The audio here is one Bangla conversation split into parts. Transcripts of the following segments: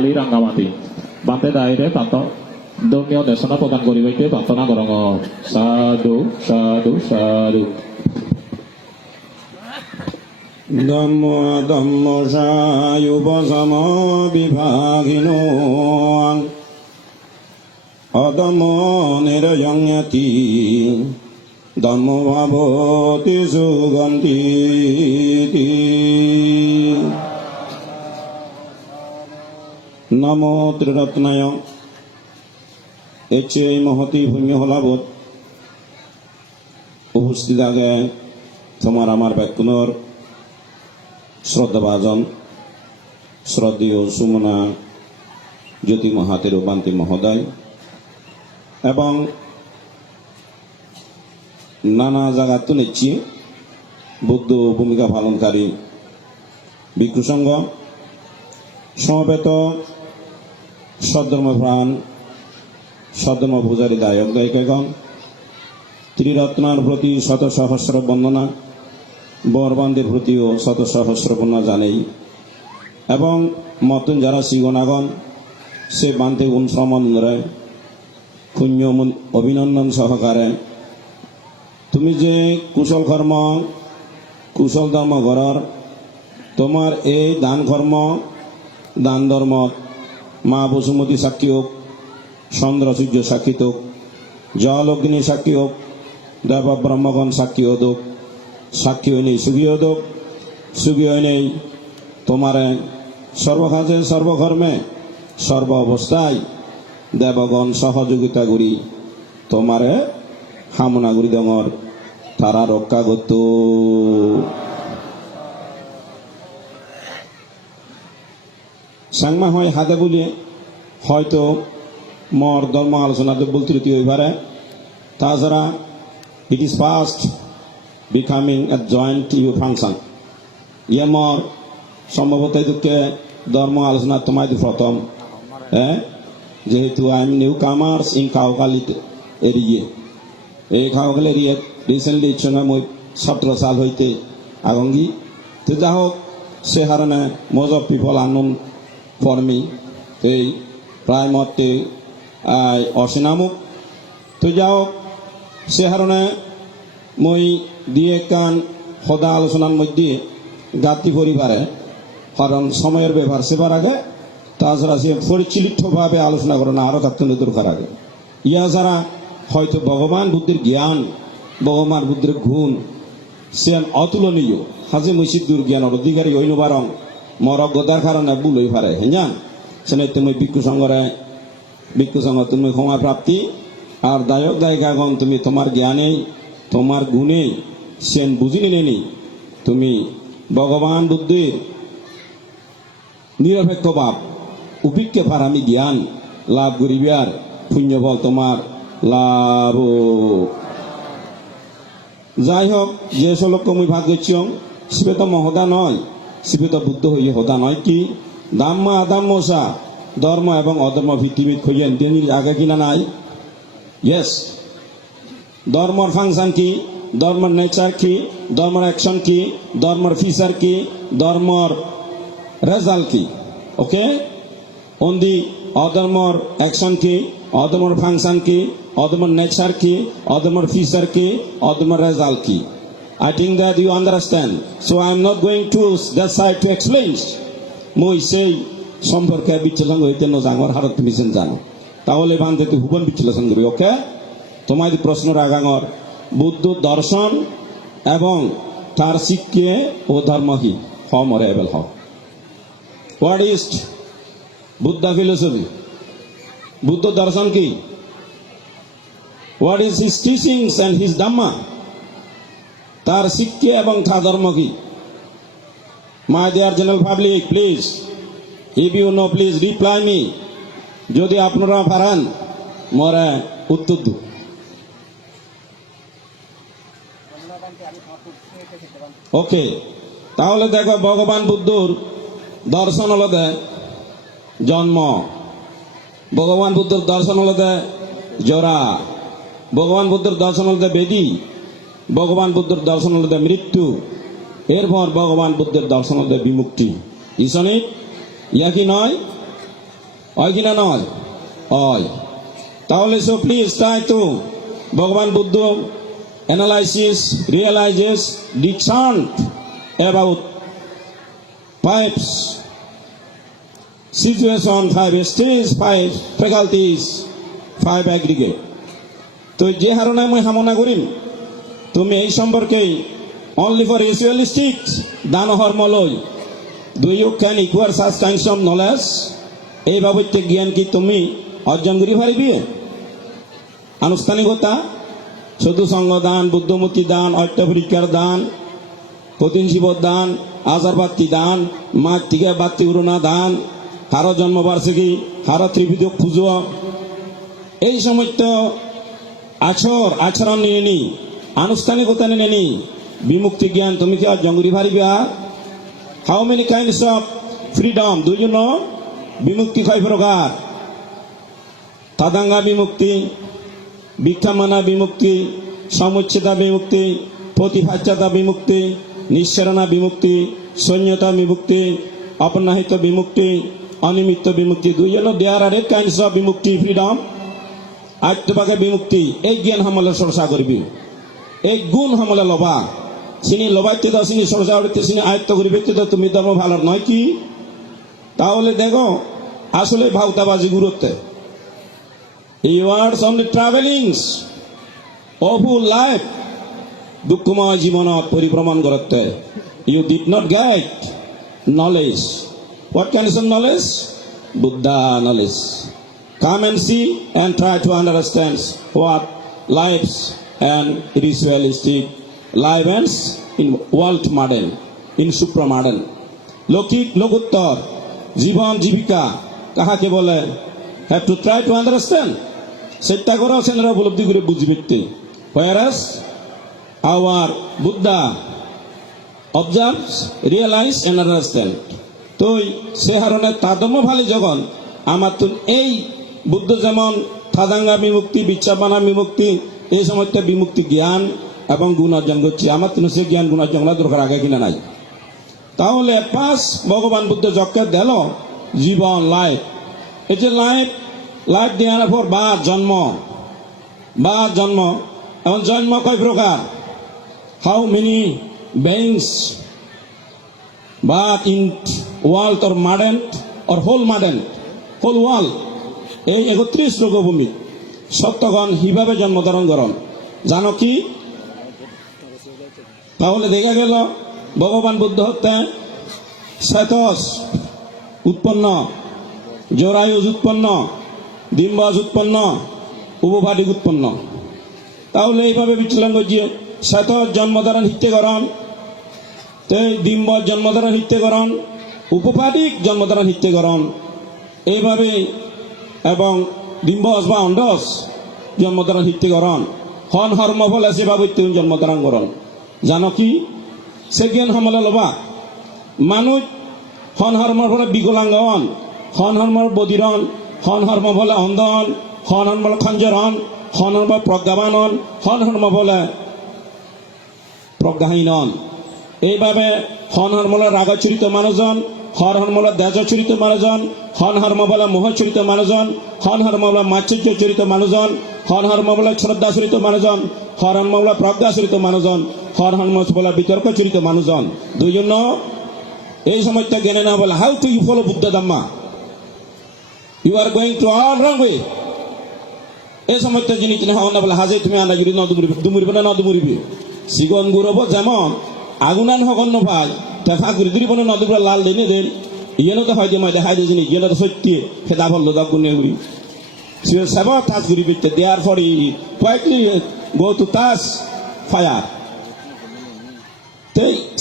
কালি রাঙ্গামাটি বান্তে দায়রে প্রান্ত ধর্মীয় দেশনা প্রদান করিবাইতে প্রার্থনা করং সাধু সাধু সাধু ধম্ম ধম্ম সায়ুপসম বিভাগিনো অধম নিরয়ংয়তি ধম্ম ভাবতি সুগন্তি নমো ত্রিরত্নায় এচে মহতি ভূমি হলাবোধ উপস্থিত আগে তোমার আমার ব্যাকুণর শ্রদ্ধাভাজন শ্রদ্ধেয় সুমনা জ্যোতি মহাতের বান্তি মহোদয় এবং নানা জায়গা তুলেছি বুদ্ধ ভূমিকা পালনকারী ভিক্ষু সংঘ সমবেত সদ্ধর্মপ্রাণ সদ্ধর্ম পূজারী দায়ক দায়িকাগণ ত্রিরত্নার প্রতি শত সহস্র বন্দনা বরবানদের প্রতিও শত সহস্র বন্দনা জানাই এবং মতন যারা সিগনাগণ সে বান্তে গুণ সম্বন্ধে পুণ্য অভিনন্দন সহকারে তুমি যে কুশল কর্ম কুশল ধর্ম ঘর তোমার এই দান কর্ম দান ধর্ম মা বসুমতী সাক্ষী হোক চন্দ্র সূর্য সাক্ষী হোক জল অগ্নি সাক্ষী হোক দেব ব্রহ্মগণ সাক্ষী হোক সাক্ষী হই নেই সুখী হোক সুখী হই নেই তোমার সর্বকাজে সর্বকর্মে সর্ব অবস্থায় দেবগণ সহযোগিতা করি তোমারে হামনা করি ডর তারা রক্ষা করত সাংমা হয় হাতে বলিয়ে হয়তো মর ধর্ম আলোচনাতে বলতে হই পারে তাছাড়া it is fast becoming a joint you function ইয়ে মর সম্ভবত দুঃখে ধর্ম আলোচনা তোমায় প্রথম হ্যাঁ যেহেতু I am new comers in কাউকালি এরিয়ে এই কাউকালি এরিয়ে রিসেন্টলি সঙ্গে মই 17 সাল হইতে আগঙ্গি তো যা হোক সে কারণে most of people unknown for me এই প্রায় মতে অসিনামুক তো যা হোক সে কারণে মই দিয়ে কান সদা আলোচনার মধ্যে গাতি পরিবারে কারণ সময়ের ব্যাপার সেবার আগে তাছাড়া সে পরিচালিতভাবে আলোচনা করে না আরও থাকতে দরকার আগে ইয়া যারা হয়তো ভগবান বুদ্ধির জ্ঞান ভগবান বুদ্ধির গুণ সে অতুলনীয় হাজে মসজিদুর জ্ঞানের অধিকারী হইল বারং মরজ্ঞতার কারণে ভুল হয়ে পারে হ্যাঁ সেনে তুমি ভিক্ষু সংঘ তুমি ক্ষমা প্রাপ্তি আর দায়ক দায়িকাগণ তুমি তোমার জ্ঞানে তোমার গুণে সেন বুঝি নিলেনি তুমি ভগবান বুদ্ধির নিরপেক্ষ ভাব উপেক্ষে ফারামি জ্ঞান লাভ করিবার পুণ্য বল তোমার লাভ যাই হোক যে সলক্ষ মুই ভাগ করছি শিবে তো মহদা নয় শিবে তো বুদ্ধ হইয়ে হদা নয় কি দাম্মা আদাম্মসা ধর্ম এবং অধর্ম পৃথিবী খুঁজেন তিনি আগে কিনা নাই ইয়েস ধর্মর ফাংশন কি ধর্মের নেচার কি ধর্মের অ্যাকশন কি ধর্মের ফিচার কি ধর্মর রেজাল্ট কি ওকে অন দি অধর্মর অ্যাকশন কি অধর্মর ফাংশন কি অধর্মর নেচার কি অধর্মর ফিচার কি অধর্মর রেজাল্ট কি I think that you understand. So I am not going to that side to explain. মই সেই সম্পর্কে বিশ্লেষণ হইতে ন জাঙর হারত মিশন জানো তাহলে বান্ধে তুই হুবন বিশ্লেষণ করবি ওকে তোমার প্রশ্ন রাগাঙর বুদ্ধ দর্শন এবং তার শিক্ষে ও ধর্ম কি মরে এবেল হ what is Buddha philosophy Buddha দর্শন কি what is his teachings and his Dhamma তার শিক্ষা এবং তার ধর্ম কি my dear general public please if you know please reply me যদি আপনারা পারেন মরে উত্তর দু ওকে তাহলে দেখো ভগবান বুদ্ধর দর্শন হলো দেয় জন্ম ভগবান বুদ্ধর দর্শন হলো দেয় জরা ভগবান বুদ্ধর দর্শন হলো দেয় বেদি ভগবান বুদ্ধর দর্শন হলো দেয় মৃত্যু এরপর ভগবান বুদ্ধের দর্শন হলো দেয় বিমুক্তি ইসনিক ইয়া কি নয় হয় কিনা নয়? হয়। তাহলে সো প্লিজ ট্রাই টু ভগবান Buddha analyzes, realizes, discerned about five situation, five stages, five faculties, five aggregate. তো যে হারণে আমি কামনা করিম তুমি এই সম্পর্কে only for ritualistic দান হর্ম লই do you can acquire such kinds of knowledge এই বাবদ জ্ঞান কি তুমি অর্জন করি পারিবে? আনুষ্ঠানিকতা শুধু সঙ্গদান, বুদ্ধমূর্তি দান, অট্টপরিকার দান, কঠিন শিবর দান, আজারবাতি দান, মাঘ থেকে বাতি উড়না দান, হার জন্মবার্ষিকী, হার ত্রিবিধ পুজো, এই সমস্ত আচরণ নিয়ে নি, আনুষ্ঠানিকতা নিয়ে নি বিমুক্তি জ্ঞান তুমি কি অর্জন করি পারিবা? How many kinds of freedom do you know? বিমুক্তি কয় প্রকার? তাদাঙ্গা বিমুক্তি, ভিক্ষামানা বিমুক্তি, সমুচ্ছেদা বিমুক্তি, প্রতিভাচ্যতা বিমুক্তি, নিঃসরণা বিমুক্তি, শূন্যতা বিমুক্তি, অপনাহিত বিমুক্তি, অনিমিত্ত বিমুক্তি। দুই জন দেয়ার আর কাইন্ডস অফ বিমুক্তি ফ্রিডম। আত্মবাগে বিমুক্তি এই জ্ঞান হামলে চর্চা করবি, এই গুণ হামলে লবা চিনি লবাইতে দাও, চিনি চর্চা করতে চিনি আয়ত্ত করবি, তো তুমি ধর্ম ভালো নয় কি? তাহলে দেখো আসলে ভাউতাবাজি গুরুত্ব You are only travelings of life দুঃখময় জীবনত পরিভ্রমণ করতে you did not get knowledge. What kinds of knowledge? Buddha knowledge. Come and see and try to understand what lives and ritualistic life ends in world modern, in supramodern. লৌকিক লোকোত্তর জীবন জীবিকা কাহাকে বলে? Have to try to understand. চেষ্টা করো সেনারা উপলব্ধি করে বুঝবে। Whereas our Buddha observes, realize and understand. তো সে হারণে তাদম্য ভালো যখন আমার তো এই বুদ্ধ যেমন থাদাঙ্গা বিমুক্তি, বিচ্ছাপানা বিমুক্তি, এই সমস্ত বিমুক্তি জ্ঞান এবং গুণ অর্জন করছি, আমার তো সে জ্ঞান গুণ অর্জন করা দরকার আগে কিনা নাই। তাহলে পাঁচ ভগবান বুদ্ধ যজ্ঞে দিল জীবন লাইফ, এই যে লাইফ দেওয়ার পর বা জন্ম এবং জন্ম কয় প্রকার? How many beings but in world or modern or whole world, এই 31 লোকভূমি সত্যগণ হিভাবে জন্মধারণ করণ জানো কি? তাহলে দেখা গেল ভগবান বুদ্ধ হতে শ্বেতস উৎপন্ন, জরায়ুজ উৎপন্ন, ডিম্বাজ উৎপন্ন, উপভাটিক উৎপন্ন। তাহলে এইভাবে বিচলন করছে শ্বেতস জন্মধারণ হিত্যকরণ, ডিম্বজ জন্মধারণ হিত্যকরণ, উপভাটিক জন্মধারণ হিত্যকরণ, এইভাবে এবং ডিম্বজ বা অন্ডস জন্মধারণ হিত্যকরণ, হন হর্ম ফল আছে ভাবে জন্মধারণ করণ জানো কি? সে জ্ঞান সমলে লবা মানুষ হন হর্মর ফলে বিকলাঙ্গ হন, হন হর্মর বদিরন, হন হর্ম ফলে অন্ধ হন, হন হর্ম খঞ্জর হন, হন হর্ম প্রজ্ঞাবান হন, হন হর্ম ফলে প্রজ্ঞাহীন হন। এইভাবে হন হর্মল রাগচরিত মানুষজন, হন হর্মল দেজচরিত মানুষজন, হন হর্ম বলে মোহচরিত মানুষজন, হন হর্ম বলে মাৎসর্য চরিত মানুষজন, হন হর্ম বলে শ্রদ্ধাচরিত মানুষজন, হর হর্ম বলে প্রজ্ঞাচরিত মানুষজন, হর হর্ম বলে বিতর্ক চরিত মানুষজন। দুই জন্য এই সময়টা জ্ঞানে না বলে how to you follow Buddha Dhamma, you are going to all wrong way. এই সময়টা জিনিস হওয়া না বলে হাজে তুমি আনা যদি দুমুরিবে না দুমুরিবে সিগন গুরব যেমন আগুনান হগন্ন ভাই তেফা ঘুরি দুরি বনে নদী লাল দেনে দেন ইয়েনো তো হয়তো মাই দেখাই দিয়েছি ইয়েনো তো সত্যি খেদা ফল দা গুনে ঘুরি সেবা তাস ঘুরি বিতে therefore quietly go to তাস ফায়ার।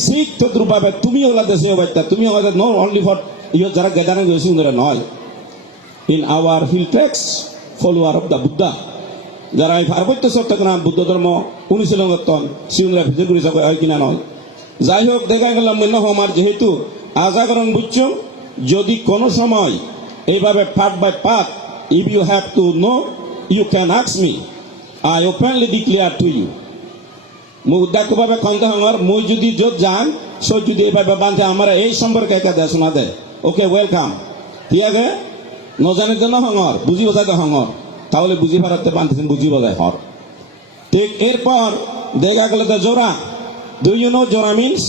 শিখ তো দ্রুপাবে তুমি ওলা দেশে বাচ্চা তুমি হয়তো নো অনলি ফর ইয়ে যারা গেদানে গেছি ওনারা নয়। In our hill treks follower of the Buddha, যারা এই পার্বত্য চট্টগ্রাম বুদ্ধ ধর্ম অনুশীলন করতেন সিউনরা ভিজে ঘুরে যাবে হয় কিনা নয়। যাই হোক দেখা গেলাম মূল্য আমার যেহেতু আজাগরণ বুঝছো, যদি কোনো সময় এইভাবে part by part if you have to know you can ask me, I openly declare to you. মই উদ্যাকভাবে কন্দ হঙর মই যদি যত যান সব যদি এইভাবে বাঁধে আমার এই সম্পর্কে একা দেয় শোনা দেয় ওকে ওয়েলকাম ঠিক আছে। নজানিতে নহঙর বুঝি বোঝাইতে হঙর তাহলে বুঝি পারাতে পানতেছেন বুঝি বোঝায় হর ঠিক এরপর দেখা গেল তো জোড়া ডু ইউ নো জোড়া মিনস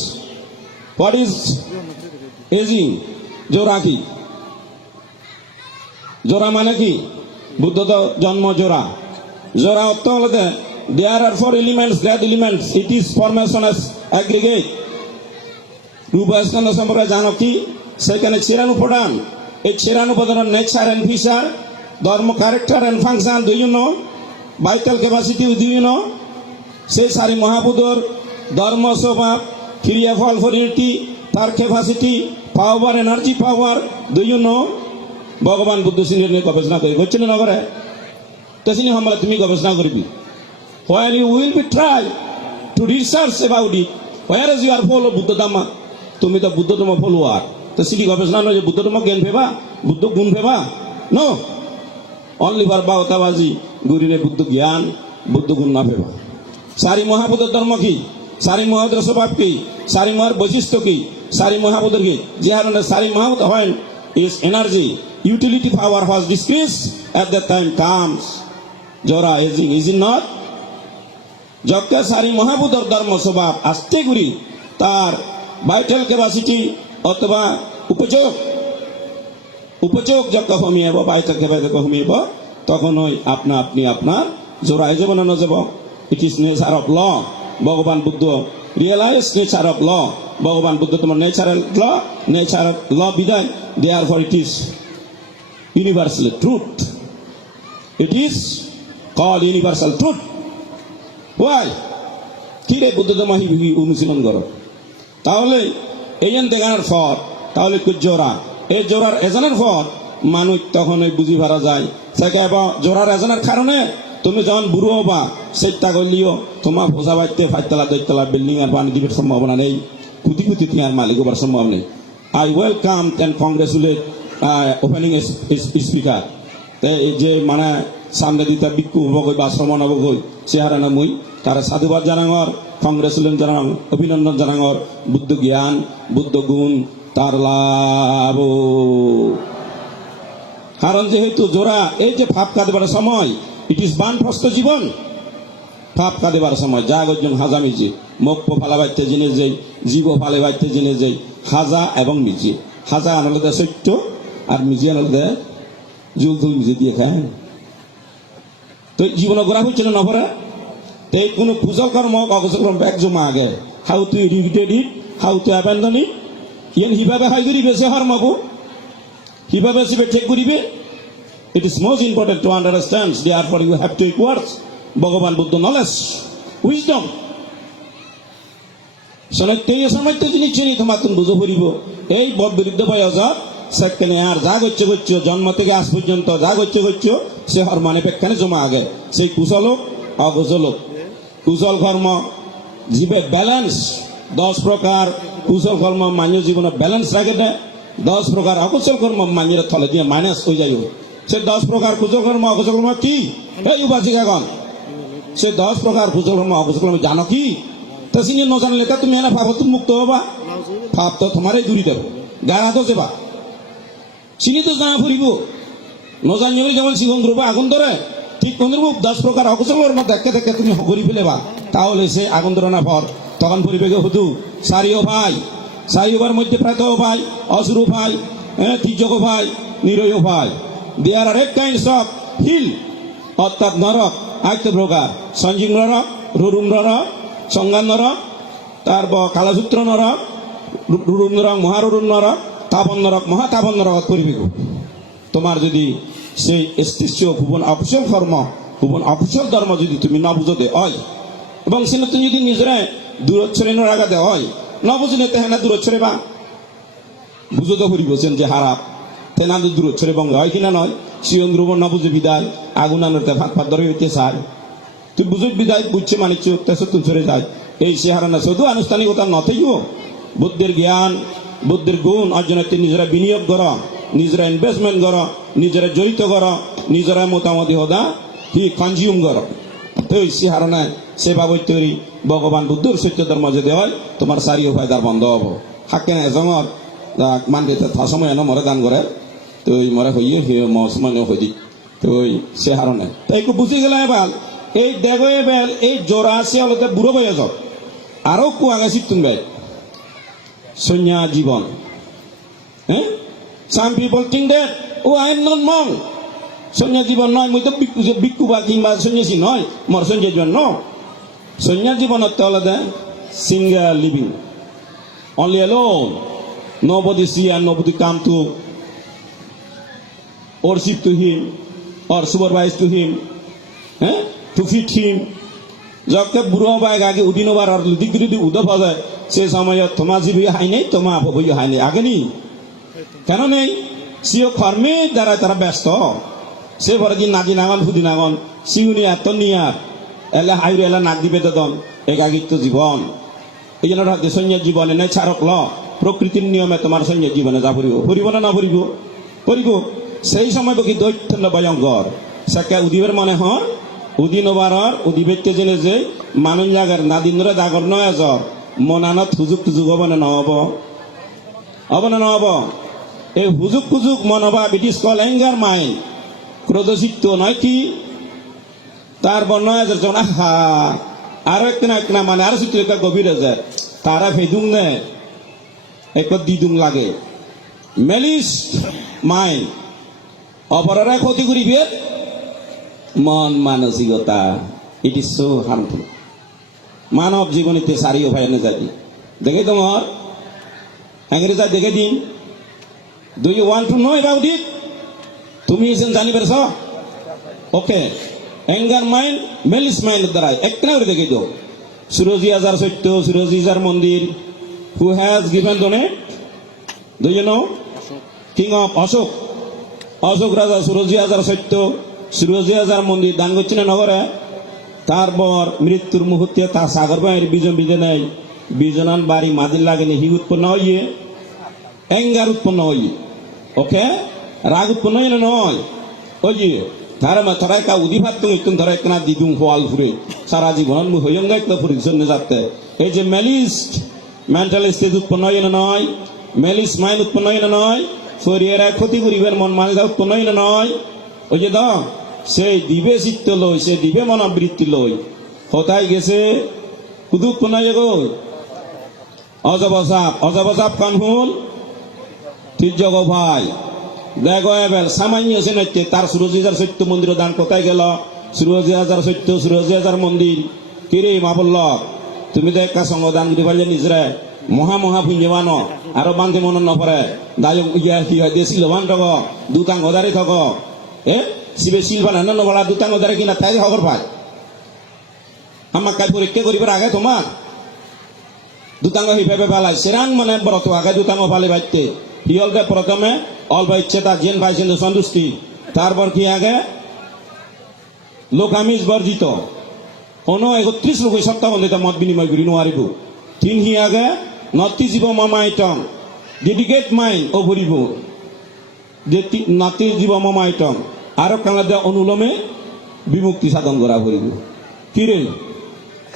হোয়াট ইজ এজিং জোড়া কি জোড়া মানে কি বুদ্ধ তো জন্ম জোড়া জোড়া অর্থ হলো there are four elements that elements it is formation as aggregate রূপস্কন্ধ সম্পর্কে জানো কি সেখানে 96 উপাদান এই 96 উপাদানের নেচার এন্ড ফিচার ধর্ম character and function do you know vital capacity do you know সেই সারি মহাপুদর ধর্ম স্বভাব ক্রিয়া ফল ফরিটি তার capacity power energy power do you know ভগবান বুদ্ধ সিংহের নিয়ে গবেষণা করি করছেন না করে তো সিনি আমরা তুমি গবেষণা করবি where you will be try to research about it where is your follow Buddha Dhamma তুমি তো বুদ্ধ ধর্ম ফলোয়ার তো সিটি গবেষণা নয় যে বুদ্ধ ধর্ম জ্ঞান ফেবা বুদ্ধ গুণ ফেবা নো অনলি ফর বাউতাবাজি গুরিরে বুদ্ধ জ্ঞান বুদ্ধ গুণ না ফেবা সারি মহাপুদের ধর্ম কি সারি মহাপুদের স্বভাব কি সারি মহার বৈশিষ্ট্য কি সারি মহাপুদের কি যে হারণে সারি মহাপুদ হয় is energy utility power was decreased at that time comes jora is it not যজ্ঞ সারি মহাপুদর ধর্ম স্বভাব আস্তে গুরি তার ভাইটাল ক্যাপাসিটি অথবা উপযোগ যজ্ঞ কমিয়েব ভাইটাল ক্যাপাসিটি কমিয়েব তখন ওই আপনি আপনার জোড়ায় যাব না যাব it is nature of law ভগবান Buddha realize nature of law ভগবান বুদ্ধ তোমার নেচার ল বিধান therefore it is universal truth it is call universal truth why কি রে বুদ্ধ ধর্ম অনুশীলন করো তাহলে এই দেখানোর পর তাহলে জোড়া এই জোড়ার এজনের পর মানুষ তখন বুঝি পারা যায় সেটা জোড়ার এজনের কারণে তুমি যখন বুড়ো হবা সেটা করলিও তোমার ভোজা বাড়িতে 5 তলা 10 তলা বিল্ডিং আর পানি দিবের সম্ভাবনা নেই কুটি তোমার মালিক হবার সম্ভব নেই I welcome and congratulate opening speaker যে মানে সামনে দিতে বিক্ষোভ হবগৈ বা শ্রমণ হবগৈ সে হারানা মুই তারা সাধুবাদ জানাঙর কংগ্রেচুলেট জানাং অভিনন্দন জানাঙর বুদ্ধ জ্ঞান বুদ্ধ গুণ তার লাভ কারণ যেহেতু জোড়া এই যে ফাপ কাঁদবার সময় ইট ইজ বানপ্রস্থ জীবন ফাপ কাঁদবার সময় যা গজন হাজামি যে মুখ ফালা বাইতে জেনে যাই জীব ফালে বাইতে জেনে যাই হাজা এবং মিজি হাজা আনলে দেয় সত্য আর মিজি আনলে দেয় জুল ধুল মিজি দিয়ে খায় তো জীবন গোড়া হচ্ছে না নভরা এই কোনো কুশল কর্ম অকুশল কর্ম ব্যাগ জমা আগে how to educated it how to abandon it ইয়ান হিভাবে হাই করিবে সে হর্মকু হিভাবে সে ঠিক করিবে it is most important to understand therefore you have to acquires ভগবান বুদ্ধ নলেজ উইজডম সনত্যই সময় জিনিস চিনি তোমার তুমি বুঝো পড়িব এই বিরুদ্ধ বয়সত সেখানে আর যা গচ্ছ জন্ম থেকে আজ পর্যন্ত যা গচ্ছ সে হরমানে পেক্ষানে জমা আগে সেই কুশল হোক অকুশল হোক কুশল কর্ম জীবে ব্যালেন্স 10 প্রকার কুশল কর্ম মানব জীবনে ব্যালেন্স রাখে দেয় 10 প্রকার অকুশল কর্ম মানবের থলে দিয়ে মাইনাস হয়ে যায় সে 10 প্রকার কুশল কর্ম অকুশল কর্ম কি এই উপাসিকাগণ সে 10 প্রকার কুশল কর্ম অকুশল কর্ম জানো কি তা চিনি নজানলে তা তুমি এনে ভাবত মুক্ত হবা ভাব তো তোমারই দূরি দেব গাড়া তো যাবা চিনি তো জানা ফুরিব নজানিলে যেমন শিবন ধ্রুব আগুন ধরে ঠিক কোনরূপ 10 প্রকার অকুশল কর্ম দেখে দেখে তুমি করি ফেলেবা তাহলে সে আগুন ধরে না পর তখন পরিবেগে হতু সারিও ভাই সারিওবার মধ্যে প্রাত ভাই অসুরু ভাই তির্যক ভাই নিরয় ভাই দেয়ার আর এক কাইন্ডস অফ হিল অর্থাৎ নরক আয়ত্ত প্রকার সঞ্জীব নরক রুরুম নরক সংজ্ঞান নরক তারপর কালাসূত্র নরক রুরুম নরক মহারুরুম নরক তাপন নরক মহাতাপন নরক পরিবেগ তোমার যদি সেই এস্তিস্য ভুবন অকুশল কর্ম ভুবন অকুশল ধর্ম যদি তুমি না বুঝতে হয় এবং সে তুমি যদি নিজেরা দূরচ্ছরে রাগাতে হয় না বুঝলে তেহেনা দূরচ্ছরে বা বুঝতে পরিবেছেন যে হারাপ তেনা দূরচ্ছরে বঙ্গ হয় কিনা নয় শিয়ন ধ্রুব না বুঝে বিদায় আগুন আনতে ভাত ভাত ধরে হইতে চায় তুই বুঝে বিদায় বুঝছে মানিচ্ছ তেসর তুই চলে যায় এই সে হারানা শুধু আনুষ্ঠানিকতা নথেইও বুদ্ধের জ্ঞান বুদ্ধের গুণ অর্জনে নিজেরা বিনিয়োগ করো নিজেরা ইনভেস্টমেন্ট করো নিজেরা জড়িত করো নিজেরা মোটামুটি হদা হি কনজিউম করো তো সে হারানায় সেবা তৈরি ভগবান বুদ্ধর সত্য ধর্ম যদি হয় তোমার চারিও ফায়দার বন্ধ হব হাকে না এজঙর মানতে সময় এনে মরে দান করে তো মরে হইয়ে হিয়ে মস মানে হই তো সে হারণে তাই বুঝি গেলে এবার এই দেখো এবার এই জোড়া আছে অলতে বুড়ো বয়ে যাও আরো কুয়াগে শিখতুম গাই সন্ধ্যা জীবন হ্যাঁ some people think that oh I am not monk সন্ধ্যা জীবন নয় মই তো বিক্ষু বা কিংবা সন্ন্যাসী নয় মর সন্ধ্যা জীবন ন সন্ধ্যা জীবনত অলতে single living only alone nobody see and nobody come to worship to him or supervise to him to feed him যখন বুড়ো বাইক আগে উদিনবার আর দিক দিদি উদপ হয় সে সময় তোমা জীবী হাই নেই তোমা বই হাই নেই আগে নি কেন নেই সিও কর্মে দ্বারা তারা ব্যস্ত সে পরে দিন নাজি নাগন ফুদি নাগন সিউনি এত নিয়ার এলা হাইরে এলা নাক দিবে দন একাকিত্ব জীবন এই জন্য সৈন্যের জীবনে নেই ছাড়ক ল প্রকৃতির নিয়মে তোমার সৈন্যের জীবনে যা ফুরিব ফুরিব না না ফুরিব ফুরিব সেই সময় কি দৈত্য ভয়ঙ্কর সাকে উদিবের মনে হয় উদিনবারর উদিবেত্য জেনে যে মানুষ জাগার নাদিনরে দাগর নয় আজর মনানত হুজুক টুজুক হব না নহব হব না নহব এই হুজুক কুজুক মনোভাব it is call anger mind ক্রোধচিত্ত নয় কি তার বর্ণয় যেমন আহা আরো একটা মানে আরো চিত্র একটা গভীর আছে তারা ফেদুং নেয় এক দিদুং লাগে মেলিস মাইন্ড অপরারা ক্ষতি করিবে মন মানসিকতা ইট ইজ সো হার্মফুল মানব জীবনীতে সারি উপায় না জাতি দেখে তোমার ইংরেজি দেখে দিন do you want to know about it তুমি এসেন জানি পেরেছ ওকে অ্যাঙ্গার মাইন্ড মেলিস মাইন্ডের দ্বারা একটা করে দেখে দাও সুরজি হাজার সত্য সুরজি হাজার মন্দির who has given donate do you know king of Ashok Ashok রাজা সুরজি হাজার সত্য সুরজি হাজার মন্দির দান করছে না নগরে তারপর মৃত্যুর মুহূর্তে তার সাগর ভাইয়ের বিজন বিজে নেই বিজনান বাড়ি মাদির লাগেনি হি উৎপন্ন হইয়ে অ্যাঙ্গার উৎপন্ন হইয়ে ওকে রাগ উৎপন্ন হইলে নয় ওই যে তারা তারা একা উদিভাত তুমি একটু ধরা একনা দিদুং হওয়াল ঘুরে সারা জীবন মু হইয়ং একটা পরিচ্ছন্ন যাতে এই যে মেলিস্ট মেন্টাল স্টেজ উৎপন্ন হইলে নয় মেলিস মাইন্ড উৎপন্ন হইলে নয় শরীরে ক্ষতি করিবেন মন মানিদা উৎপন্ন হইলে নয় ওই যে দ সেই দিবে চিত্ত লই সে দিবে মনোবৃত্তি লই হতাই গেছে কুদু উৎপন্ন হয়ে গো অজবসাপ কানহুল ঠিক জগ ভাই দেখো এবার সামান্য আছে নাইতে তার সুরজি হাজার সত্য মন্দির দান কোথায় গেল সুরজি হাজার সত্য সুরজি হাজার মন্দির কিরে মা বলল তুমি তো একটা সঙ্গ দান দিতে পারলে নিজরে মহা পুঞ্জবান আরো বান্ধে মনে নপরে দায়ক ইয়া দিয়ে শিলবান থাক দুটাং হদারে থাক শিবে শিলবান হেন নবলা দুটাং হদারে কিনা তাই খবর পায় আমার কাজ পরীক্ষা করিবার আগে তোমার দুটাঙ্গ হিভাবে পালাই সেরাং মানে ব্রত আগে দুটাঙ্গ পালে বাইতে হিয়লকে প্রথমে অল্প ইচ্ছে তার জেন পাইছেন সন্তুষ্টি তারপর কি আগে লোকামিজ বর্জিত অন্য 31 লোক সপ্তাহ বন্ধে মত বিনিময় করি নোৱাৰিব তিন হি আগে নতি জীব মমাইটং ডেডিকেট মাইন্ড ও ভরিব নাতি জীব মমাইটং আরো কানাদে অনুলোমে বিমুক্তি সাধন করা ভরিব কিরে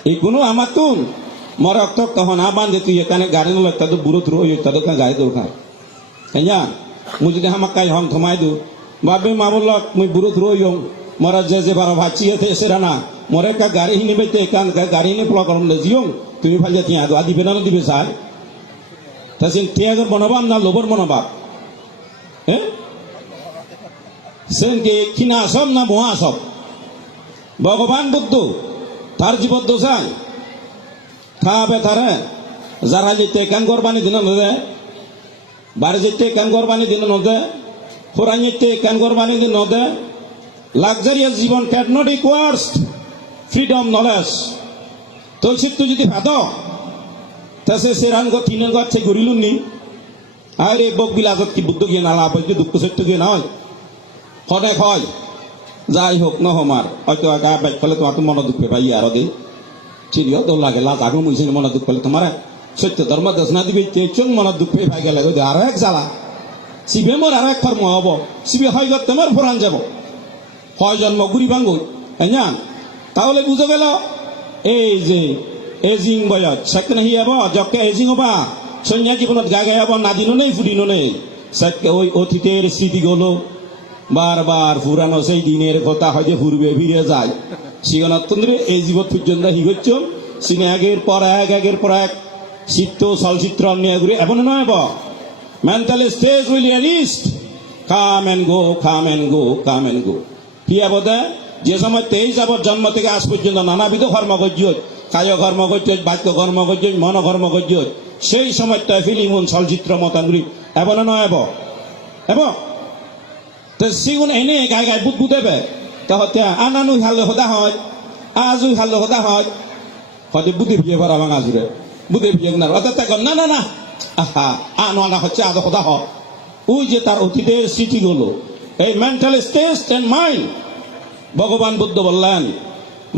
এই কোনো আমার তুন মর রক্ত তখন না বান্ধে তুই এখানে গাড়ি নল একটা তো বুড়ো থ্রো তাদের গাড়ি দরকার তাই না মুই যদি আমাক কাই হম থমাই দু বাবে মা বলল মুই বুড়ো থ্রো মরা যে বারো ভাচি এতে এসে রানা মরে কা গাড়ি হিনি বেতে কান গাড়ি হিনি প্ল করম লে জিয়ং তুমি ফাইয়া তিয়া দো আদি বেনা দিবে সাই তাসিন তিয়াগর মনোভাব না লোভর মনোভাব সেন কে কিনা সব না মহা সব ভগবান বুদ্ধ তার জীবদ্দশায় খাবে তারে যারা যেতে কান করবানি দিন নদে বাড়ি যেতে কান করবানি দিন নদে খোরাই যেতে কান করবানি দিন নদে লাক্সারিয়াস জীবন ক্যাট নট ইকুয়ার্স ফ্রিডম নলেজ তুলসিত যদি ভাদ তাছে সেরান গো তিনের গছে ঘুরিলুন নি আর এই বক বিলাসত কি বুদ্ধ গিয়ে নালা বলতে দুঃখ সত্য গিয়ে নয় সদায় হয় যাই হোক নহমার হয়তো গা বাইক ফেলে তোমার তো মনে দুঃখ পাই আর দে চিরিও দৌড় লাগে লাজ আগো মুইছে মনে দুঃখ পেলে তোমার সত্য ধর্ম দেশ না দিবে চং মনে দুঃখ পাই গেলে আরো এক জ্বালা শিবে মোর আরো এক কর্ম হব শিবে হয় গত তোমার ফোরান যাব হয় জন্ম ঘুরি ভাঙ্গুই তাই না তাহলে বুঝে গেল এই যে এজিং বয়স সেখানে হি হব যকে এজিং হবা সন্ধ্যা জীবনত গা গাই হব নাদিনো নেই ফুদিনো নেই ওই অতীতের স্মৃতিগুলো বারবার পুরানো সেই দিনের কথা হয়তো পূর্বে ফিরে যায় সিগনাতন্দ্রে এই জীবন পর্যন্ত হি হচ্ছ সিনে আগের পর এক চিত্র চলচ্চিত্র নিয়ে ঘুরে এমন নয় mental stage will rest come and go কি আবদে যে সময় 23 যাবৎ জন্ম থেকে আজ পর্যন্ত নানাবিধ কর্ম করছ কায় কর্ম করছ বাক্য কর্ম করছ মন কর্ম করছ সেই সময়টা ফিলিং চলচ্চিত্র মতাঙ্গুরি এমন নয় এবং তো সিগুন এনে গায়ে বুধ বুধেবে তহতে আনানু হাল হদা হয় আজু হাল হদা হয় হয়তো বুধে বিয়ে ভরা ভাঙা জুড়ে বুধে বিয়ে না অর্থাৎ না না না আহা আনো আনা হচ্ছে আদা হদা হয় ওই যে তার অতীতের স্মৃতিগুলো এই মেন্টাল স্টেজ এন্ড মাইন্ড ভগবান বুদ্ধ বললেন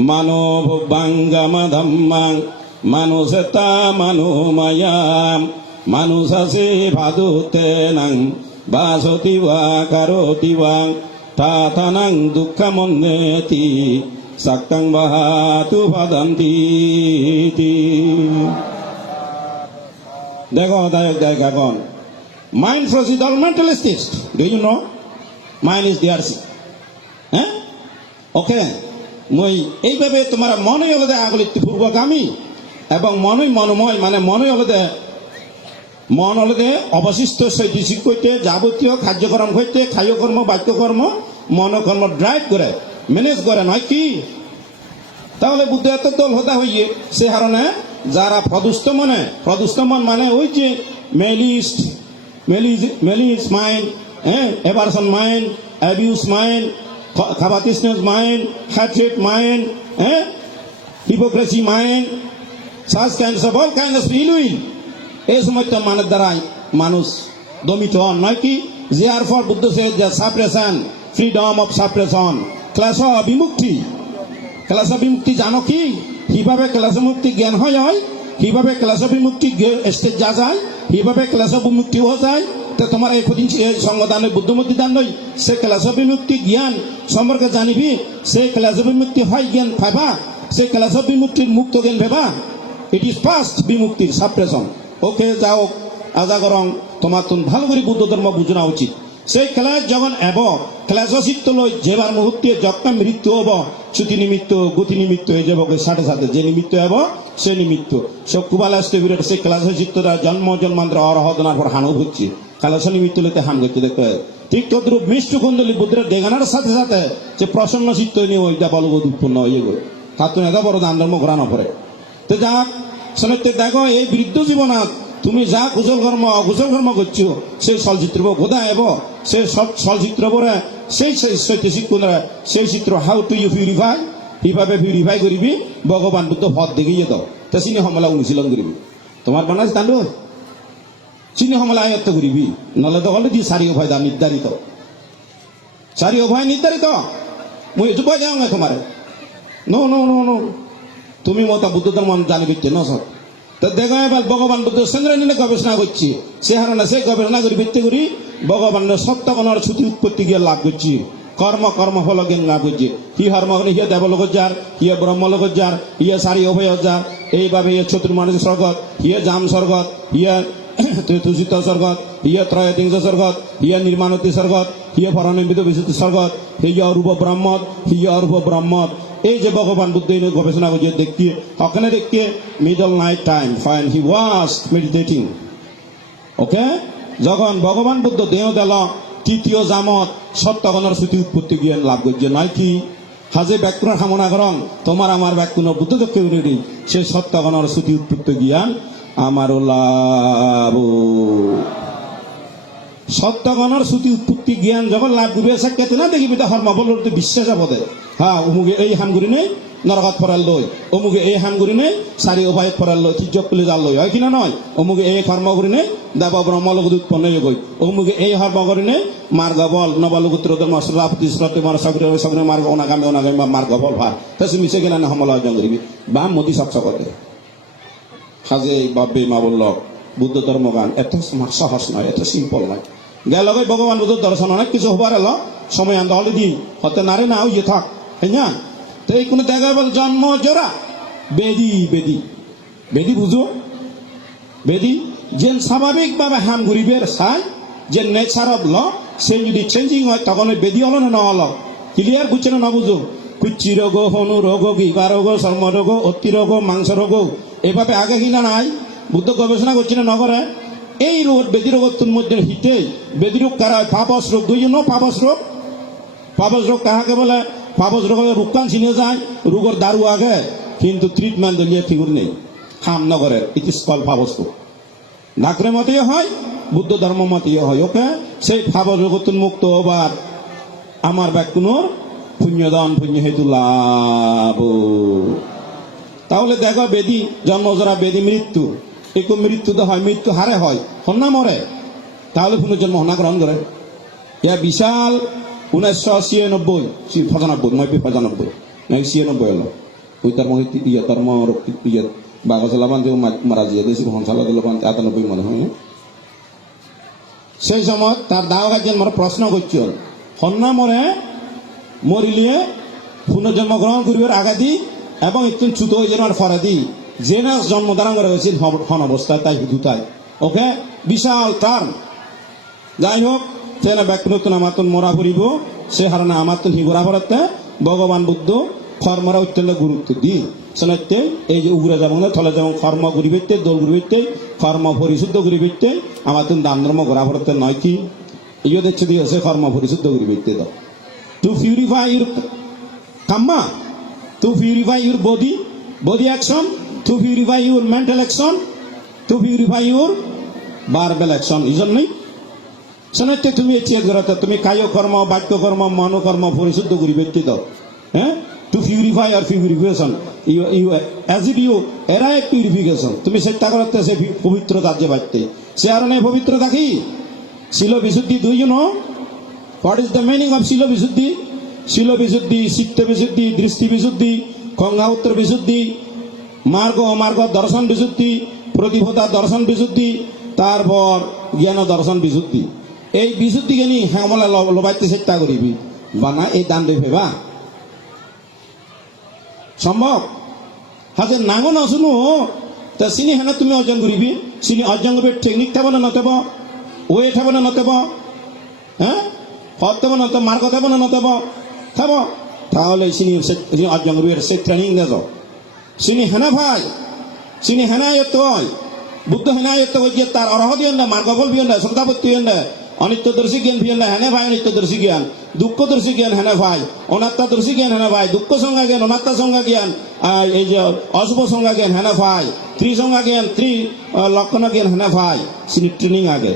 মানব বাঙ্গামা ধাম্মাং মানুষেতা মানো মায়াম মানুষ আছে ভাদুতে নাং বাসতি বা কারতি বাং তাথানাং দুঃখমন্নেতি সাক্তাং বাহাতু ভাদান্তি দেখো এখন mind proceed all mentalist do you know mind is there হ্যাঁ ওকে মই এইভাবে তোমার মনই হলে আগলিত পূর্বগামী এবং মনই মনোময় মানে মনই হলে মন হলে অবশিষ্ট শৈতিক হইতে যাবতীয় কার্যক্রম হইতে কায়কর্ম বাক্যকর্ম মনকর্ম ড্রাইভ করে ম্যানেজ করে নয় কি তাহলে বুদ্ধ এত দল হতা হইয়ে সে কারণে যারা প্রদুষ্ট মন মানে ওই যে malice mind aversion mind abuse mind covetousness mind, hatred mind, hypocrisy mind, such kinds of all kinds of ill will. এই সময়টা মানের দ্বারাই মানুষ দমিত হন নয় কি therefore Buddha says the suppression freedom of suppression class বিমুক্তি জানো কি কিভাবে ক্লাস মুক্তি জ্ঞান হয় কিভাবে ক্লাস বিমুক্তি স্টেজ যা যায় কিভাবে ক্লাস বিমুক্তি হওয়া যায় তো তোমার এই কদিন সংগদান বুদ্ধমূর্তি দান নয় সে ক্লাস বিমুক্তি জ্ঞান সম্পর্কে জানিবি সে ক্লাস বিমুক্তি হয় জ্ঞান পাবা সে ক্লাস বিমুক্তির মুক্ত জ্ঞান পাবা ইট ইজ ফার্স্ট বিমুক্তির সাপ্রেশন ওকে যাও আজা গরং তোমার তুমি ভালো করে বুদ্ধ ধর্ম বুঝনা উচিত সেই ক্লাস যখন এব ক্লাস চিত্ত লই যেবার মুহূর্তে যখন মৃত্যু হব শ্রুতি নিমিত্ত গতি নিমিত্ত হয়ে যাব সাথে সাথে যে নিমিত্ত হব সে নিমিত্ত সব কুবালাস্তে বিরাট সেই ক্লাস চিত্তরা জন্মান্তর অরহদনার পর হানু হচ্ছে ক্লাস নিমিত্ত লইতে হান করতে দেখতে ঠিক তদ্রুপ মিষ্টু কুন্দলী বুদ্ধের দেখানোর সাথে সাথে যে প্রসন্ন চিত্ত নিয়ে ওইটা বলবোধ উৎপন্ন হয়ে গেল তার তো এত বড় দান ধর্ম ঘোরানো পড়ে তো যাক শোনাতে দেখো এই বৃদ্ধ জীবনাথ তুমি যা কুশল কর্ম অকুশল কর্ম করছো সেই চলচ্চিত্র গোদা এব সেই চলচ্চিত্র পরে সেই সেই চিত্র হাউ টু ইউ পিউরিফাই কিভাবে পিউরিফাই করবি ভগবান বুদ্ধ পথ দেখিয়ে দাও তা চিনি সমলা অনুশীলন করবি তোমার বানাস তান্ড চিনি সমলা আয়ত্ত করবি নহলে তো অলরেডি চারি অভয় দা নির্ধারিত চারি অভয় নির্ধারিত মই এইটো কই যাওঁ না তোমার নো নো নো নো তুমি মতা বুদ্ধ ধর্ম জানিবি ন সব তো দেখো এবার ভগবান বুদ্ধ চন্দ্রানী গবেষণা করছি সে হারণে সে গবেষণা করে ভিত্তি করি ভগবানের সত্যগণের ছুটি উৎপত্তি গিয়ে লাভ করছি কর্ম ফল জ্ঞান লাভ করছি হি হর্ম হিয়ে দেবলোক যার হিয়ে ব্রহ্মলোক যার হিয়ে সারি অভয় যার এইভাবে হিয়ে চতুর্মানসী স্বর্গত হিয়ে জাম স্বর্গত হিয়ে তুষিত স্বর্গত হিয়ে ত্রয়তিংশ স্বর্গত হিয়ে নির্মাণতী স্বর্গত হিয়ে পরনির্মিত বিশুদ্ধ স্বর্গত হিয়ে অরূপ ব্রহ্মত হিয়ে অরূপ ব্রহ্মত এই যে ভগবান বুদ্ধ গবেষণা করছে দেখি ওখানে দেখি মিডল নাইট টাইম ফাইন হি ওয়াজ মেডিটেটিং ওকে যখন ভগবান বুদ্ধ দেহ দিল তৃতীয় জামত সত্যগণের শ্রুতি উৎপত্তি জ্ঞান লাভ করছে নয় কি হাজে ব্যাকুণের কামনা করং তোমার আমার ব্যাকুণ বুদ্ধ চক্ষে উনি সে সত্যগণের শ্রুতি উৎপত্তি জ্ঞান আমারও লাভ সত্যগণের শ্রুতি উৎপত্তি জ্ঞান যখন লাভ করবে সে কেতে না দেখিবি হর্ম বল বিশ্বাস আবদে হ্যাঁ অমুকে এই হামগুড়ি নেই নরকত ফরাল লই অমুকে এই হামগুড়ি নেই সারি উভয় ফরাল লই তির্যক পুলি জাল লই হয় কিনা নয় অমুকে এই কর্মগুড়ি নেই দেব ব্রহ্মলোক উৎপন্ন হয়ে গই অমুকে এই কর্মগুড়ি নেই মার্গ বল নবলোকুত্র ধর্ম সরাপতি শ্রতে মার সগরে মার্গ অনাগামী মার্গ বল ভার তাছে মিশে গেলে না সমলা অর্জন করিবি বা মোদি সবসকতে সাজে বাব্বে মা বলল বুদ্ধ ধর্মগান এত সহজ নয় এত সিম্পল নয় গেল ভগবান বুদ্ধ দর্শন অনেক কিছু হবার এলো সময় আন্দা অলরেডি হতে নারে না ইয়ে থাক হ্যাঁ তো এই কোনো দেখা বল জন্ম জোড়া বেদি বুঝো বেদি যেন স্বাভাবিকভাবে হাম ঘুরিবের চাই যে নেচার অফ ল সে যদি চেঞ্জিং হয় তখন ওই বেদি হলো না ন হলো ক্লিয়ার বুঝছে না বুঝো কুচ্চি রোগ হনু রোগ গিবা রোগ চর্ম রোগ অতি রোগ মাংস রোগ এভাবে আগে কিনা নাই বুদ্ধ গবেষণা করছি না নগরে এই রোগ বেদি রোগের মধ্যে হিতে বেদি রোগ কারা হয় পাপস রোগ দুই জন্য পাপস রোগ কাহাকে বলে পাপস রোগ রোগকান চিনে যায় রোগের দারু আগে কিন্তু ট্রিটমেন্ট দিলে ফিগুর নেই হাম নগরের ইট ইস কল পাপস রোগ ডাক্তারের মতেই হয় বুদ্ধ ধর্ম মতেই হয় ওকে সেই পাপস রোগতুন মুক্ত হবার আমার ব্যাকুনোর পুণ্যদান পুণ্য হেতু লাভ তাহলে দেখো বেদি জন্মজরা বেদি মৃত্যু একটু মৃত্যু তো হয় মৃত্যু হারে হয় হন্না মরে তাহলে পুনর্জন্ম হন্না গ্রহণ করে ইয়া বিশাল 1996 95 হলো ওই ধর্ম ইয়ে ধর্ম ইয়ে বাগজলাবান যে মারা দিয়ে দেশি হনসালা দিলাম 98 মনে হয় সেই সময় তার দাও গাছেন মানে প্রশ্ন করছিল হন্না মরে মরিলিয়ে পুনর্জন্ম গ্রহণ করিবার আগাদি এবং একটু ছুতো হয়ে যাওয়ার ফরাদি যে না জন্ম ধারণ করা হয়েছিল হন অবস্থায় তাই হুদুতাই ওকে বিশাল টার্ম যাই হোক তেনা ব্যক্তি নতুন আমাতন মরা ফুরিব সে হারানা আমাতন হিগরা ভরাতে ভগবান বুদ্ধ কর্মরা অত্যন্ত গুরুত্ব দি শোনাইতে এই যে উগরে যাব না থলে যাব কর্ম ঘুরিবেতে দোল ঘুরিবেতে কর্ম পরিশুদ্ধ ঘুরিবেতে আমাতন দান ধর্ম ঘোরা ভরাতে নয় কি ইয়ে দেখছে দিয়েছে কর্ম পরিশুদ্ধ ঘুরিবেতে দাও to purify your karma, to purify your body action, to purify your mental action, to purify your verbal action. ইজন্যই শোনাতে তুমি চেয়ে ধরাতে তুমি কায় কর্ম বাক্য কর্ম মনোকর্ম পরিশুদ্ধ করিবে দাও হ্যাঁ টু পিউরিফাই আর purification you as it you এরা এক পিউরিফিকেশন তুমি চেষ্টা করতে সে পবিত্রতা যে বাড়তে সে আর নেই পবিত্র থাকি ছিল বিশুদ্ধি দুইজন What is the meaning of Sila Visuddhi? Sila Visuddhi, Sitta Visuddhi, Drishti Visuddhi, Konga-Uttar Visuddhi, Margo Amargo Darshan Visuddhi, Pratibhata Darshan Visuddhi, তারপর জ্ঞান দর্শন বিশুদ্ধি এই বিশুদ্ধি জ্ঞানী হ্যাঁ বলে লবাইতে চেষ্টা করিবি বানা এই দান দেবে বা সম্ভব হাজার নাঙো না শুনো তা চিনি হেনা তুমি অর্জন করিবি চিনি অর্জন করবে টেকনিক থাকব না নতেব ওয়ে থাকব না নতেব হ্যাঁ হতব না তো মার্গ থাকব না নতেব থাকব তাহলে চিনি অর্জন করবি সে ট্রেনিং দেব চিনি হেনা ভাই চিনি হেনায়ত হয় বুদ্ধ হেনায়ত হচ্ছে তার অরহ দিয়ে না মার্গফল দিয়ে না শ্রদ্ধাপত্তি দিয়ে না অনিত্যদর্শী জ্ঞান দিয়ে না হেনে ভাই অনিত্যদর্শী জ্ঞান দুঃখদর্শী জ্ঞান হেনে ভাই অনাত্মাদর্শী জ্ঞান হেনে ভাই দুঃখ সংজ্ঞা জ্ঞান অনাত্মা সংজ্ঞা জ্ঞান এই যে অশুভ সংজ্ঞা জ্ঞান হেনে ভাই ত্রিসংজ্ঞা জ্ঞান লক্ষণ জ্ঞান হেনে ভাই চিনি ট্রেনিং আগে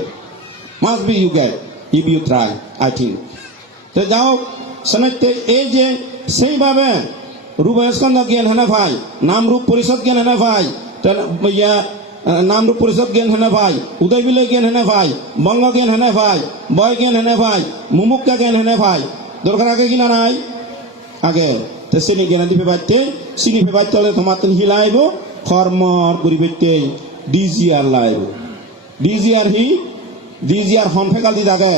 must be you get if you try I think তো যাও শোনাতে এই যে সেইভাবে রূপস্কন্ধ জ্ঞান হেনে ভাই নাম রূপ পরিষদ জ্ঞান হেনে ভাই ইয়া নাম রূপ পরিষদ জ্ঞান হেনে ভাই উদয় বিলয় জ্ঞান হেনে ভাই বঙ্গ জ্ঞান হেনে ভাই বয় জ্ঞান হেনে ভাই মুমুক্কা জ্ঞান হেনে ভাই দরকার আগে কিনা নাই আগে তো চিনি জ্ঞান দিবে বাইতে চিনি বাইতে হলে তোমার তুমি হিলাইব কর্মর পরিবর্তে ডিজিআর লাইব ডিজিআর হন ফেকালতি থাকে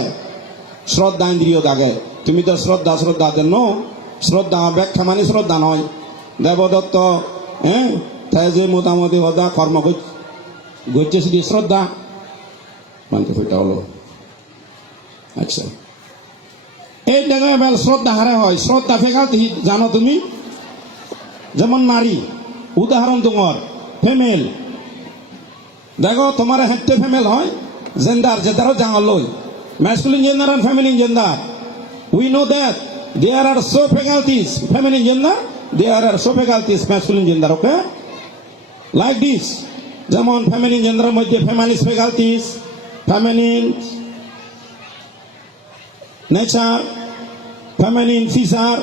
শ্রদ্ধা ইন্দ্রিয় থাকে তুমি তো শ্রদ্ধা দেন শ্রদ্ধা ব্যাখ্যা মানে শ্রদ্ধা নয় দেবদত্ত হ্যাঁ তাই যে মোটামুটি হদা কর্ম গচ্ছে শুধু শ্রদ্ধা মানতে ফেটা হলো আচ্ছা এই জায়গায় বেল শ্রদ্ধা হারে হয় শ্রদ্ধা ফেকালতি জানো তুমি যেমন নারী উদাহরণ তোমার ফেমেল দেখো তোমার হেঁটে ফেমেল হয় জেন্ডার যেটারও জাঙল লই masculine gender and feminine gender we know that there are so faculties feminine gender there are so faculties masculine gender okay like this যেমন feminine gender এর মধ্যে feminist faculties feminine nature feminine feature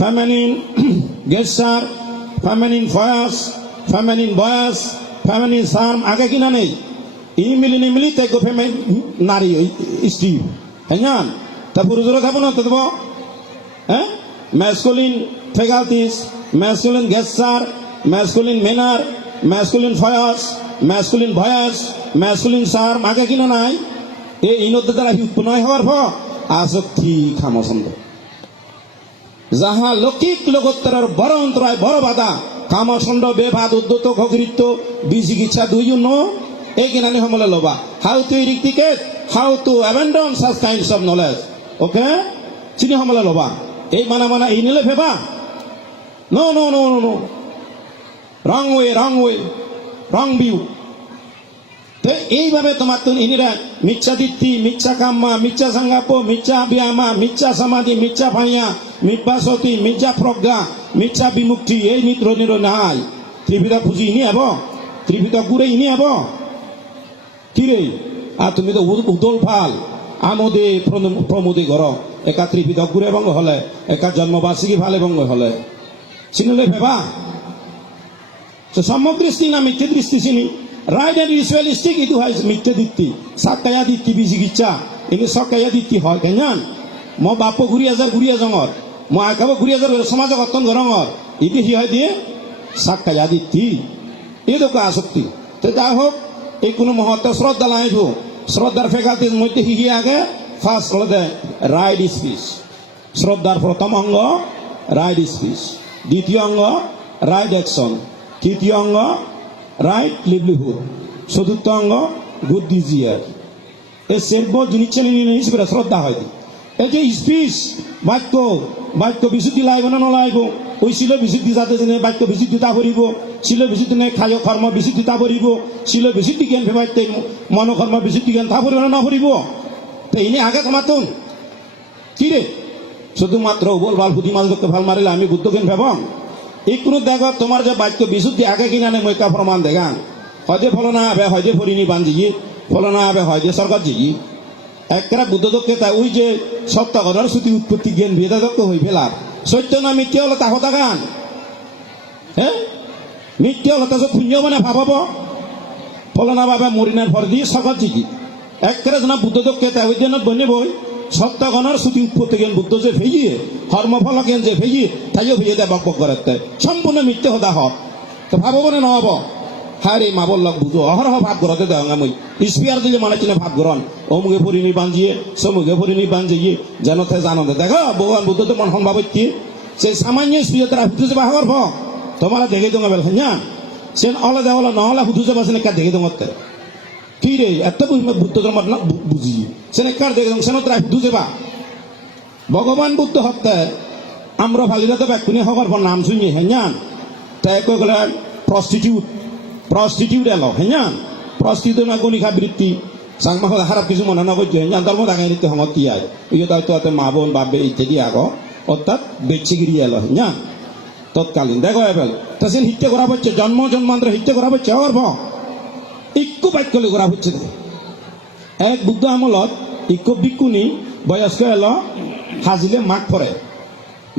feminine gesture feminine voice feminine voice feminine charm আগে কিনা নেই ইমিলি তাইকো ফেমেন নারী স্ত্রী হ্যাঁ তা পুরুষরা থাকবো না তো দেবো হ্যাঁ masculine faculties masculine gesture masculine manner masculine masculine voice masculine সার্ম আগে কিনা নাই এই ইনদের দ্বারা উৎপন্ন হওয়ার পর আসক্তি খামছন্দ যাহা লৌকিক লোকোত্তরের বড় অন্তরায় বড় বাধা কামছন্দ বেভাদ উদ্যত খগৃত্য বিচিকিৎসা দুই এই কিনানি সমলে লবা how to eradicate how to abandon such kinds of knowledge. Okay? Chini hamala loba. Ei mana inile pheba. No. Wrong way, wrong view. তো এইভাবে তোমার তো ইনিরা মিথ্যা দিত্তি, মিথ্যা কাম্মা, মিথ্যা সংগাপ, মিথ্যা বিয়ামা, মিথ্যা সমাধি, মিথ্যা ভাইয়া, মিথ্যা সতী, মিথ্যা প্রজ্ঞা, মিথ্যা বিমুক্তি, এই মিত্র নির নাই ত্রিভিধা পুঁজি ইনি হব, ত্রিভিধা গুড়ে ইনি হব কি রে? আর তুমি তো উদল ফাল আমোদে প্রমোদে ঘর একা ত্রিভিধা গুড়ে বঙ্গ হলে একা জন্মবার্ষিকী ভালে বঙ্গ হলে চিনলে ভেবা সমদৃষ্টি না মিথ্যে দৃষ্টি চিনি রাইট এন্ড রিচুয়ালিস্টিক ইটো হয় মিথ্যে দিত্তি সাকায়া দিত্তি বিচিকিৎসা এনে সকায়া দিত্তি হয় কেন মই বাপ ঘুরি জঙর মই আকাব ঘুরি সমাজ গঠন ঘরঙর ইতি হি হয় দিয়ে সাকায়া দিত্তি এই তো আসক্তি তো যাই হোক এই কোনো মহত্ব শ্রদ্ধা লাইব শ্রদ্ধার ফেকালটির মধ্যে হি আগে ফার্স্ট হলো দে রাইট স্পিচ শ্রদ্ধার প্রথম অঙ্গ রাইট স্পিচ দ্বিতীয় অঙ্গ রাইট অ্যাকশন তৃতীয় অঙ্গ রাইট লিভলিহুড চতুর্থ অঙ্গ গুড ডিজিয়ার এই সের্ব জিনিস হিসেবে শ্রদ্ধা হয় এই যে স্পিচ বাক্য বিশুদ্ধি লাইব না নলাইব ওই শিল বিশুদ্ধি যাতে যেনে বাক্য বিশুদ্ধিতা ভরিব শিল বিশুদ্ধি নে খায় কর্ম বিশুদ্ধিতা ভরিব শিল বিশুদ্ধি জ্ঞান ভেবাইতে মনোকর্ম বিশুদ্ধি জ্ঞান তা ভরিব না ভরিব তো এনে আগে তোমাতুন কি রে শুধুমাত্র বল ভাল পুঁথি মাছকে ভাল মারিলে আমি বুদ্ধ জ্ঞান ভেবং এই কোনো দেখো তোমার যে বাক্য বিশুদ্ধি আগে কিনা নে মৈকা প্রমাণ দেখান হয়তো ফলনা হবে হয়তো ফরিনি বানজি ফলনা হবে হয়তো সরকার জিগি একটা বুদ্ধ দক্ষে তা ওই যে সপ্তাহর শ্রুতি উৎপত্তি জ্ঞান ভেদা দক্ষ হই ফেলার সত্য না মিথ্যে হলো তা হতা গান হ্যাঁ মিথ্যে হলো তা পুণ্য মানে ভাবাব ফলনা ভাবে মরিনার ফর দিয়ে সরকার জিগি একটা জানা বুদ্ধ দক্ষে তা ওই জন্য বনে বই সপ্তাহর শ্রুতি উৎপত্তি জ্ঞান বুদ্ধ যে ভেজিয়ে কর্মফল জ্ঞান যে ভেজিয়ে তাইও ভেজে দেয় বক করাতে সম্পূর্ণ মিথ্যে হতা হক তো ভাবব না নহব হায় রে মা বললাম বুঝো অহরহ ভাব করতে দেওয়া আমি স্পিয়ার দিলে মানে চিনে ভাব করন অমুকে পরিনি বাঞ্জিয়ে সমুখে পরিনি বাঞ্জিয়ে যেন তে জানো দেখো ভগবান বুদ্ধ তো মন সম্ভাবত্যি সেই সামান্য স্পিয়ার তারা হুদু যাবা হওয়ার তোমার দেখে দোঙা বেল হ্যাঁ সে অলা দেওয়ালা নহলা হুদু যাবা সে কা দেখে দোঙতে কি রে এত বুদ্ধ ধর্ম না বুঝি সে কার দেখে দোং সেন তারা হুদু যাবা ভগবান বুদ্ধ হত্যা আমরা ভালিরা তো ব্যাকুনি হওয়ার পর নাম শুনিয়ে হ্যাঁ তাই কয়ে গেলে প্রস্টিটিউট এলো হ্যাঁ প্রস্টিটিউট না গণিকা বৃত্তি সাংমা খারাপ কিছু মনে না করছে হ্যাঁ ধর্ম দাঙাই নিতে হমত কি আয় ইয়ে তাই মা বোন বাপে ইত্যাদি আগ অর্থাৎ বেচিগিরি এলো হ্যাঁ তৎকালীন দেখো এবার তা সে হিত্যে করা হচ্ছে জন্মান্তর হিত্যে করা হচ্ছে হওয়ার ইক্কু বাক্যলে করা হচ্ছে এক বুদ্ধ আমলত ইক্কু বিকুনি বয়স্ক এলো হাজিলে মাঘ পরে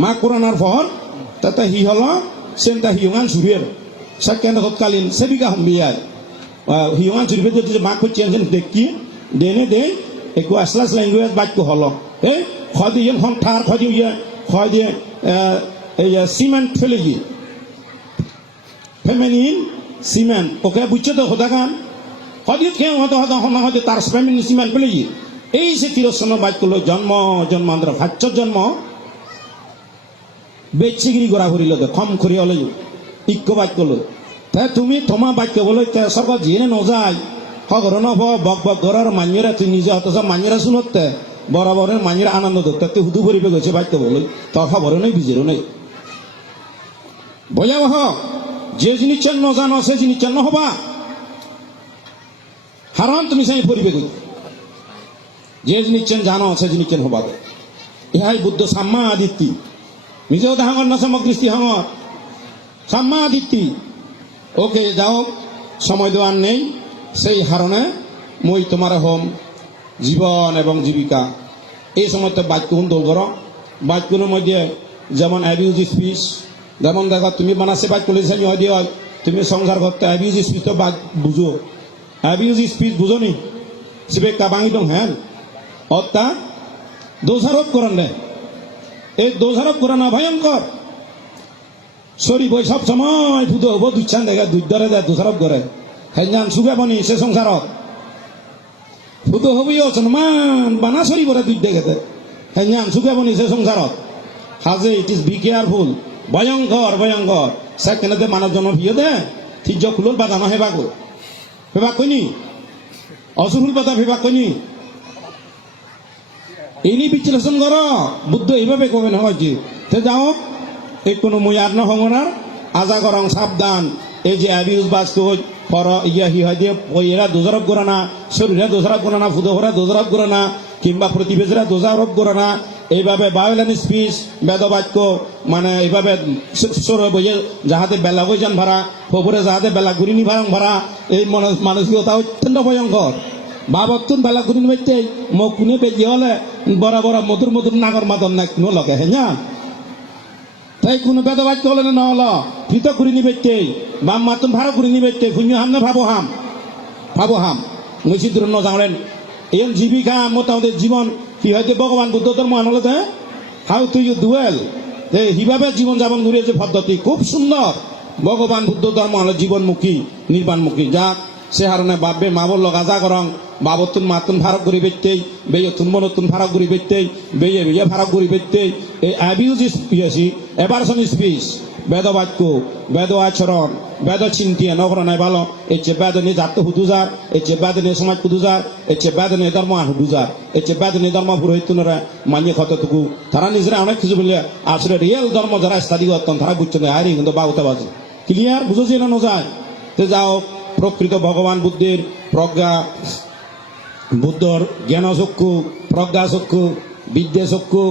মাঘ পুরানোর পর তাতে হি হলো সেন্টা হিয়ঙান সুরিয়ের সেকেন্ড তৎকালীন সেবিকা হম্বিয়ায় হিয়ঙান সুরিবে যদি মাঘ করছে দেখি দেনে দে একটু আসলাস ল্যাঙ্গুয়েজ বাক্য হলো এই হয় দিয়ে হন ঠার হয় দিয়ে হয় দিয়ে এই সিমেন্ট ফেলে গিয়ে ফেমিনিন সিমেন্ট ওকে বুঝছে তো হতা গান হয় দিয়ে খেয়ে হয়তো হয়তো তার ফেমিনিন সিমেন্ট ফেলে গিয়ে এই যে তিরস্বর্ণ বাক্য জন্মান্তর ভাচ্য জন্ম বেচিগিরি করা করিল খম করি হলে ইক্য বাক্য লো তাই তুমি তোমার বাক্য বলে সরকার জিয়ে নজায় হগর নব বক বক গরার মাঞ্জেরা তুই নিজে অথচ মাঞ্জেরা শুনতে বরাবরের মাঞ্জেরা আনন্দ ধরতে হুদু পরিবে গেছে বাক্য বলে তোর খবরও নেই বিজেরও নেই ভয়াবহ যে জিনিস নজানো সে জিনিস হবা হারান তুমি সেই পরিবে গেছে যে জিনিস জানো সে জিনিস হবা ইহাই বুদ্ধ সাম্মা আদিত্যি নিজেও দেহাঙর না সমগ্রষ্টি হাঙর সাম্মা আদিত্যি ওকে যাও সময় দেওয়ার নেই সেই হারণে মই তোমার হোম জীবন এবং জীবিকা এই সময় তো বাক্য দৌড় করো বাক্যের মধ্যে যেমন অ্যাবিউজ স্পিচ যেমন দেখো তুমি বানাসে বাক্য লিখে হয় দিয়ে তুমি সংসার করতে অ্যাবিউজ স্পিচ তো বুঝো অ্যাবিউজ স্পিচ বুঝো নি সিবে কাবাঙি দং হ্যাঁ অর্থাৎ দোষারোপ করেন রে এই দোষারোপ করে না ভয়ঙ্কর সরি বই সব সময় ফুটো হব দুচ্ছান দেখে দুধ ধরে দেয় দোষারোপ করে হ্যাঁ শুকাবনি সে সংসারত ফুটো হবই অসম্মান বানা সরি করে দুধ দেখে হ্যাঁ শুকাবনি সে সংসারত হাজে ইট ইজ বি কেয়ারফুল ভয়ঙ্কর ভয়ঙ্কর সেকেন্ডে মানব জন্ম ভিয়ে দে ঠিক খুলোর বাজানো হেবা কইনি অসুফুল পাতা ভেবা কইনি ইনি বিশ্লেষণ করো বুদ্ধ এইভাবে কবেন হয়েছে তে যাও এই কোনো মুই আর নহনার আজা করং সাবধান এই যে অ্যাবিউজ বাস্তু পর ইয়া হি হয় দিয়ে এরা দোষারোপ করে না শরীরে দোষারোপ করে না ফুদোহরা দোষারোপ করে না কিংবা প্রতিবেশীরা দোষারোপ করে না এইভাবে বায়োলেন স্পিচ বেদবাক্য মানে এইভাবে সরে বইয়ে যাহাতে বেলা বইজান ভাড়া খবরে যাহাতে বেলা ঘুরিনি ভাড়া এই মানসিকতা অত্যন্ত ভয়ঙ্কর বাবতুন বেলা ঘুরিনি বাইতে মোক কোনে বেজি হলে বড় বড় মধুর মধুর নাগর মাদন না কোনো লগে হ্যাঁ তাই কোনো বেদবাক্য হলে না হলো পৃথক ঘুরিনি বাইতে বাম মাতুন ভাড়া ঘুরিনি বাইতে ফুঞ্জ হাম না ভাবো হাম নৈশিদ্র ন জানেন এর জীবিকা মোটামুটি জীবন কি হয়তো ভগবান বুদ্ধ ধর্ম আনলে হাউ টু ইউ ডুয়েল যে হিভাবে জীবন যাপন করিয়েছে পদ্ধতি খুব সুন্দর ভগবান বুদ্ধ ধর্ম হলো জীবনমুখী নির্বাণমুখী যাক সে হারণে ভাববে মাবর লগাজা করং বাবতুন মাতুন ভাড়া করি বেচতেই বেয়ে তুন মনতুন ভাড়া করি বেচতেই বেয়ে বেয়ে ভাড়া করি বেচতেই এই অ্যাবিউজ ইয়েছি এভারশন স্পিচ বেদবাক্য বেদ আচরণ বেদ চিন্তিয়া নগর নাই ভালো এই যে বেদ নিয়ে জাত হুদুজার এই যে বেদ নিয়ে সমাজ হুদুজার এই যে বেদ নিয়ে ধর্ম হুদুজার এই যে বেদ নিয়ে ধর্ম পুরোহিতরা মানিয়ে কতটুকু তারা নিজেরা অনেক কিছু বললে আসলে রিয়েল ধর্ম যারা স্টাডি করতেন তারা বুঝছেন হারি কিন্তু বাবুতে বাজে ক্লিয়ার বুঝেছি না নজায় তে যাও প্রকৃত ভগবান বুদ্ধের প্রজ্ঞা বুদ্ধর জ্ঞানচক্ষু প্রজ্ঞাচক্ষু বিদ্যাচক্ষু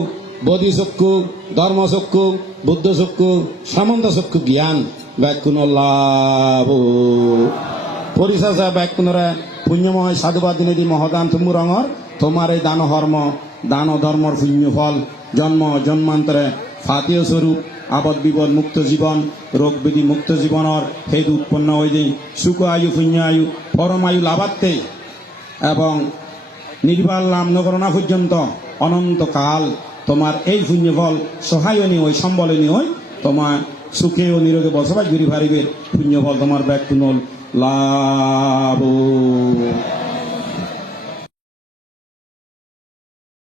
বোধিচক্ষু ধর্মচক্ষু বুদ্ধচক্ষু সামন্তচক্ষু জ্ঞান ব্যাকুণ লাভ পরিচর্যা ব্যাকুণরে পুণ্যময় সাধুবাদ দিনে মহদান তুমু রঙর তোমার এই দান ধর্মর পুণ্য ফল জন্ম জন্মান্তরে ফাতীয় স্বরূপ আবদ বিপদ মুক্ত জীবন রোগ বিধি মুক্ত জীবনের হেতু উৎপন্ন হয়ে সুখ আয়ু পুণ্য আয়ু পরমায়ু লাভার্থে এবং নির্বাল নাম নগরণা পর্যন্ত অনন্তকাল তোমার এই পুণ্য ফল সহায়নী হই সম্বলনী হই তোমার সুখে ও নিরোগে বসবাস করি পারিবে পুণ্য ফল তোমার ব্যাগ লাভ